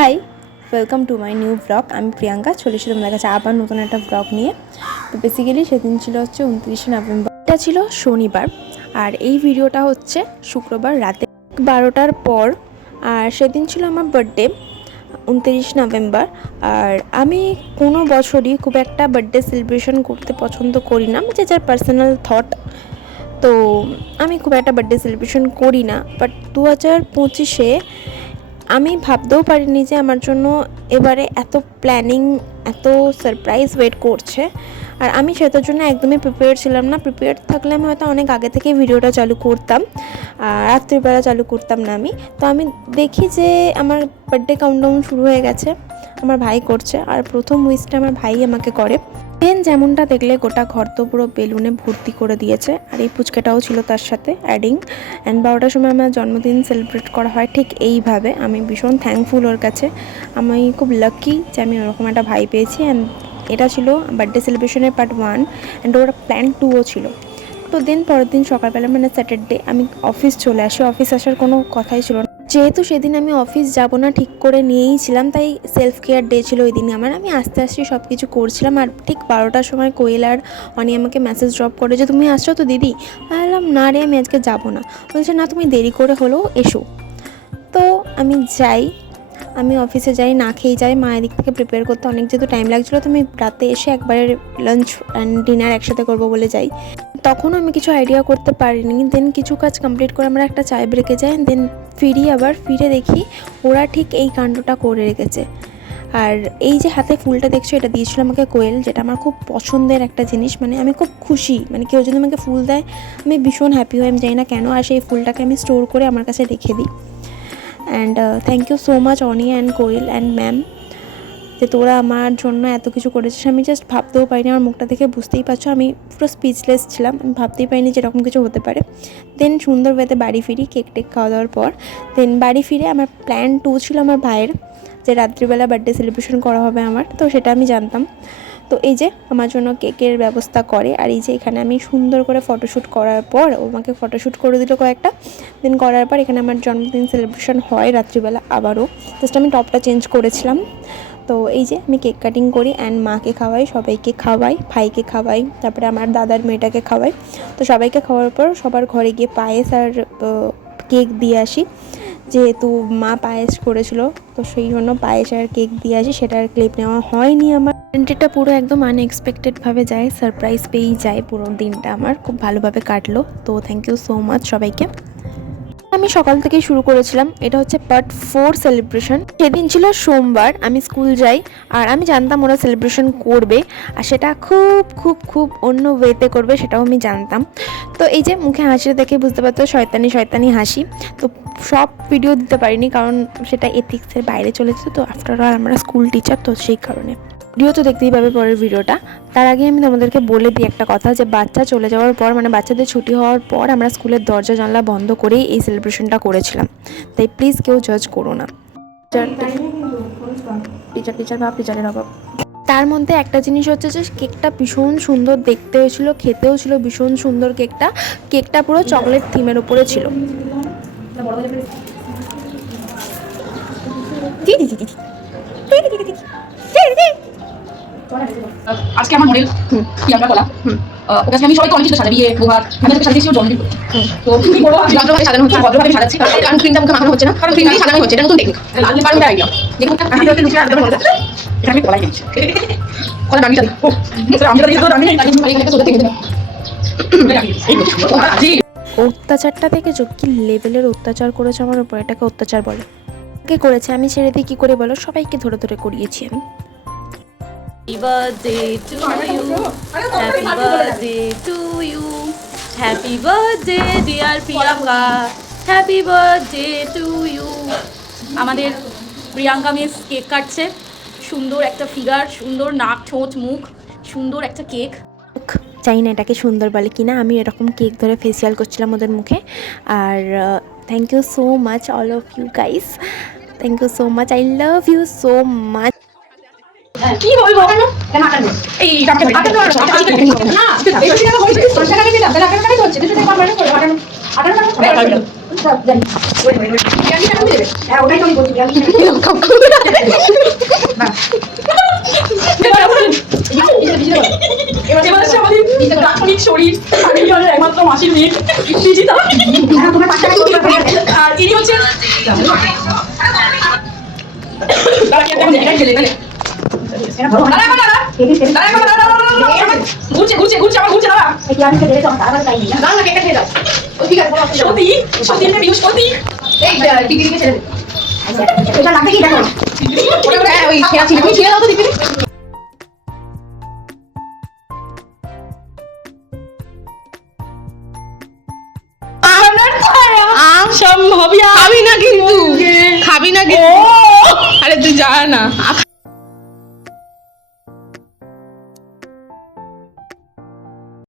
High, welcome to my new blog. আমি প্রিয়াঙ্কা চলে এসেছি তোমাদের কাছে আবার নতুন একটা ব্লগ নিয়ে। তো বেসিক্যালি সেদিন ছিল হচ্ছে 29শে নভেম্বর, এটা ছিল শনিবার, আর এই ভিডিওটা হচ্ছে শুক্রবার রাতে 12টার পর। আর সেদিন ছিল আমার বার্থডে 29 নভেম্বর। আর আমি কোনো বছরই খুব একটা বার্থডে সেলিব্রেশন করতে পছন্দ করি না, যে যার পার্সোনাল থট। তো আমি খুব একটা বার্থডে সেলিব্রেশন করি না, বাট 2025-এ আমি ভাবতেও পারিনি যে আমার জন্য এবারে এত প্ল্যানিং, এত সারপ্রাইজ ওয়েট করছে। আর আমি সেটার জন্য একদমই প্রিপেয়ার ছিলাম না। প্রিপেয়ার থাকলে আমি হয়তো অনেক আগে থেকেই ভিডিওটা চালু করতাম, রাত্রিবেলা চালু করতাম না আমি। তো আমি দেখি যে আমার বার্থডে কাউন্টডাউন শুরু হয়ে গেছে, আমার ভাই করছে, আর প্রথম উইশটা আমার ভাই আমাকে করে। দেন যেমনটা দেখলে গোটা ঘর তো পুরো বেলুনে ভর্তি করে দিয়েছে, আর এই পুচকাটাও ছিল তার সাথে অ্যাডিং। অ্যান্ড 12টার সময় আমার জন্মদিন সেলিব্রেট করা হয় ঠিক এইভাবে। আমি ভীষণ থ্যাঙ্কফুল ওর কাছে, আমি খুব লাকি যে আমি ওরকম একটা ভাই পেয়েছি। অ্যান্ড এটা ছিল বার্থডে সেলিব্রেশনের পার্ট 1, অ্যান্ড ওর প্ল্যান 2ও ছিল। তো দেন পরের দিন সকালবেলা মানে স্যাটারডে আমি অফিস চলে আসি। অফিস আসার কোনো কথাই ছিল না, যেহেতু সেদিন আমি অফিস যাব না ঠিক করে নিয়েইছিলাম, তাই সেলফ কেয়ার ডে ছিল ওই দিনই আমার। আমি আস্তে আস্তে সব কিছু করছিলাম, আর ঠিক 12টার সময় কোয়েল আর অনি আমাকে মেসেজ ড্রপ করে যে তুমি আসছো তো দিদি। বললাম না রে, আমি আজকে যাব না। বলছে না, তুমি দেরি করে হলেও এসো। তো আমি যাই, আমি অফিসে যাই, না খেয়ে যাই। মা এদিক থেকে প্রিপেয়ার করতে অনেক যেহেতু টাইম লাগছিলো, তো আমি রাতে এসে একবারে লাঞ্চ অ্যান্ড ডিনার একসাথে করবো বলে যাই। তখনও আমি কিছু আইডিয়া করতে পারিনি। দেন কিছু কাজ কমপ্লিট করে আমরা একটা চায় ব্রেকে যাই। দেন ফিরে দেখি ওরা ঠিক এই কাণ্ডটা করে রেখেছে। আর এই যে হাতে ফুলটা দেখছো, এটা দিয়েছিল আমাকে কোয়েল, যেটা আমার খুব পছন্দের একটা জিনিস। মানে আমি খুব খুশি, মানে কেউ যদি আমাকে ফুল দেয় আমি ভীষণ হ্যাপি হই, আমি জানি না কেন। আর সেই ফুলটাকে আমি স্টোর করে আমার কাছে রেখে দিই। And thank you so much Oni and Koel and ma'am, যে তোরা আমার জন্য এত কিছু করেছিস। আমি জাস্ট ভাবতেও পারিনি, আমার মুখটা দেখে বুঝতেই পারছো আমি পুরো স্পিচলেস ছিলাম। আমি ভাবতেই পারিনি যে এরকম কিছু হতে পারে। দেন সুন্দর ওয়েতে বাড়ি ফিরি কেক টেক খাওয়া দাওয়ার পর। দেন বাড়ি ফিরে আমার প্ল্যান 2 ছিল আমার ভাইয়ের, যে রাত্রিবেলা বার্থডে সেলিব্রেশন করা হবে আমার, তো সেটা আমি জানতাম। তো এই যে আমার জন্য কেকের ব্যবস্থা করে, আর এই যে এখানে আমি সুন্দর করে ফটোশ্যুট করার পর ও আমাকে ফটোশ্যুট করে দিল কয়েকটা। দেন করার পর এখানে আমার জন্মদিন সেলিব্রেশন হয় রাত্রিবেলা আবারও, জাস্ট আমি টপটা চেঞ্জ করেছিলাম। তো এই যে আমি কেক কাটিং করি অ্যান্ড মাকে খাওয়াই, সবাইকে খাওয়াই, ভাইকে খাওয়াই, তারপরে আমার দাদার মেয়েটাকে খাওয়াই। তো সবাইকে খাওয়ার পর সবার ঘরে গিয়ে পায়েস আর কেক দিয়ে আসি, যেহেতু মা পায়েস করেছিল, তো সেই জন্য পায়েস আর কেক দিয়ে আসি। সেটার ক্লিপ নেওয়া হয়নি আমার। এটা পুরো একদম আনএক্সপেক্টেডভাবে যায়, সারপ্রাইজ পেয়েই যায়। পুরো দিনটা আমার খুব ভালোভাবে কাটলো। তো থ্যাংক ইউ সো মাচ সবাইকে। আমি সকাল থেকেই শুরু করেছিলাম, এটা হচ্ছে পার্ট 4 সেলিব্রেশন। সেদিন ছিল সোমবার, আমি স্কুল যাই, আর আমি জানতাম ওরা সেলিব্রেশন করবে, আর সেটা খুব খুব খুব অন্য ওয়েতে করবে, সেটাও আমি জানতাম। তো এই যে মুখে হাসি দেখে বুঝতে পারতো শয়তানি শয়তানি হাসি। তো সব ভিডিও দিতে পারিনি, কারণ সেটা এথিক্সের বাইরে চলে যেত। তো আফটার অল আমরা স্কুল টিচার, তো সেই কারণে ভিডিও তো দেখতেই পাবে পরের ভিডিওটা। তার আগে আমি তোমাদেরকে বলে দিই একটা কথা, যে বাচ্চা চলে যাওয়ার পর, মানে বাচ্চাদের ছুটি হওয়ার পর আমরা স্কুলের দরজা জানলা বন্ধ করেই এই সেলিব্রেশনটা করেছিলাম। তাই প্লিজ কেউ জাজ করো না। টিচার ভাব, টিচারের অভাব। তার মধ্যে একটা জিনিস হচ্ছে যে কেকটা ভীষণ সুন্দর দেখতে হয়েছিল, খেতেও ছিল ভীষণ সুন্দর। কেকটা পুরো চকলেট থিমের উপরে ছিল। আজকে আমার মডেল কি আমরা বলা ওকে আমি সবাইকে অনেক কিছু সাজাবি উপহার আমি তোকে সাজিয়েছি জন্মদিন। তো তুমি বড় যন্ত্রভাবে সাজানো হচ্ছে, ভদ্রভাবে সাজাচ্ছি, কারণ ক্রিমটা মুখে মাখানো হচ্ছে না, কারণ ক্রিম দিয়ে সাজানো হচ্ছে। এটা নতুন টেকনিক, কারণ এটা আইডিয়া। দেখুন হাতে নিচে একদম বলতে এটা আমি বলাই দিচ্ছি কথা দাঁড়িয়ে যাই। ও আমি যদি তো দাঁড়িয়ে একটা সোজা থেকে অত্যাচারটা দেখেছো কি লেভেলের অত্যাচার করেছে আমার উপর, এটাকে অত্যাচার বলে। কে করেছে আমি ছেড়ে দিই কি করে বলো, সবাইকে ধরে ধরে করিয়েছি আমি। Happy birthday to you. Happy birthday to you. Happy birthday dear Priyanka. Happy birthday to you. আমাদের প্রিয়াঙ্কা মিস কেক কাটছে। সুন্দর একটা ফিগার, সুন্দর নাক, ঠোঁট, মুখ, সুন্দর একটা কেক। চাই না এটাকে সুন্দর বলে কিনা, আমি এরকম কেক ধরে ফেসিয়াল করছিলাম ওদের মুখে। আর thank you so much all of you guys, thank you so much, I love you so much. কি বলবো কেন আটানো এই ডাক্তার আটানো না এই টাকা হইছে 5 টাকা দিলাম বেলা টাকা হচ্ছে 200 টাকা কনভার্ট করে আটানো আটানো সব জানি ওই আমি টাকা দিবে হ্যাঁ ওটাই তো আমি বলছি আমি বিজিতা আর ইনি হচ্ছে দাঁড়া কি একটা এখানে খেলে তাহলে ঘুরছে ঘুরছে ঘুরছে আমার ঘুরছে দাঁড়া না না কেটে খেয়ে যাও ও ঠিক আছে সত্যি সত্যি না বিউস সত্যি এই টিকিটকে ছেড়ে দে এটা লাগবে কি দেখো ওটা ওই খেয়া ছিল তুমি ছেড়ে দাও তো দিবি সম্ভব খাবি না কিন্তু খাবি না কিন্তু আরে তুই যা না